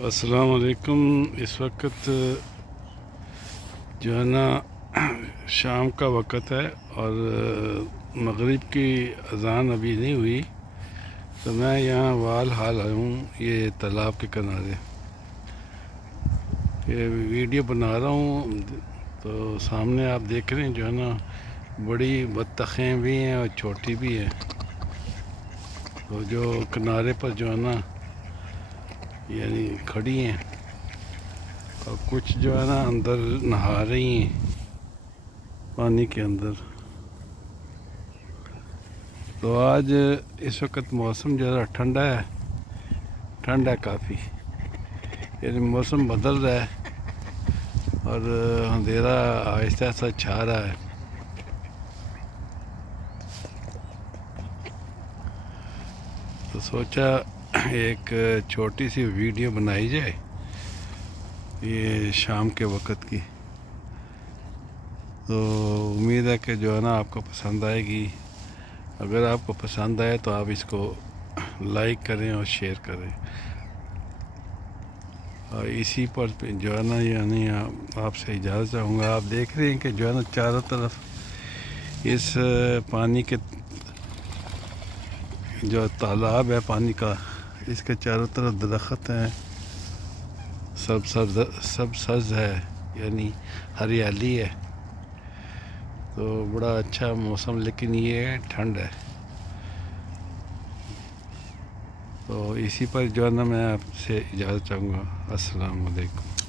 अस्सलाम वालेकुम। इस वक्त जो है ना शाम का वक़्त है और मगरिब की अज़ान अभी नहीं हुई, तो मैं यहाँ वाल हाल आया हूँ ये तालाब के किनारे। ये वीडियो बना रहा हूँ। तो सामने आप देख रहे हैं जो है ना बड़ी बत्तखें भी हैं और छोटी भी हैं। तो जो किनारे पर जो है ना यानी खड़ी हैं और कुछ जो है ना अंदर नहा रही हैं पानी के अंदर। तो आज इस वक्त मौसम ज़रा ठंडा है, ठंडा है काफ़ी, यानी मौसम बदल रहा है और अंधेरा आहिस्ता आहिस्ता छा रहा है। तो सोचा एक छोटी सी वीडियो बनाई जाए ये शाम के वक़्त की। तो उम्मीद है कि जो है ना आपको पसंद आएगी। अगर आपको पसंद आए तो आप इसको लाइक करें और शेयर करें। और इसी पर जो है ना यानी आपसे इजाज़त चाहूँगा। आप देख रहे हैं कि जो है ना चारों तरफ इस पानी के जो तालाब है पानी का, इसके चारों तरफ दरख्त हैं, सब सब्ज़ है, यानी हरियाली है। तो बड़ा अच्छा मौसम, लेकिन ये ठंड है। तो इसी पर जो है ना मैं आपसे इजाज़त चाहूँगा। अस्सलाम वालेकुम।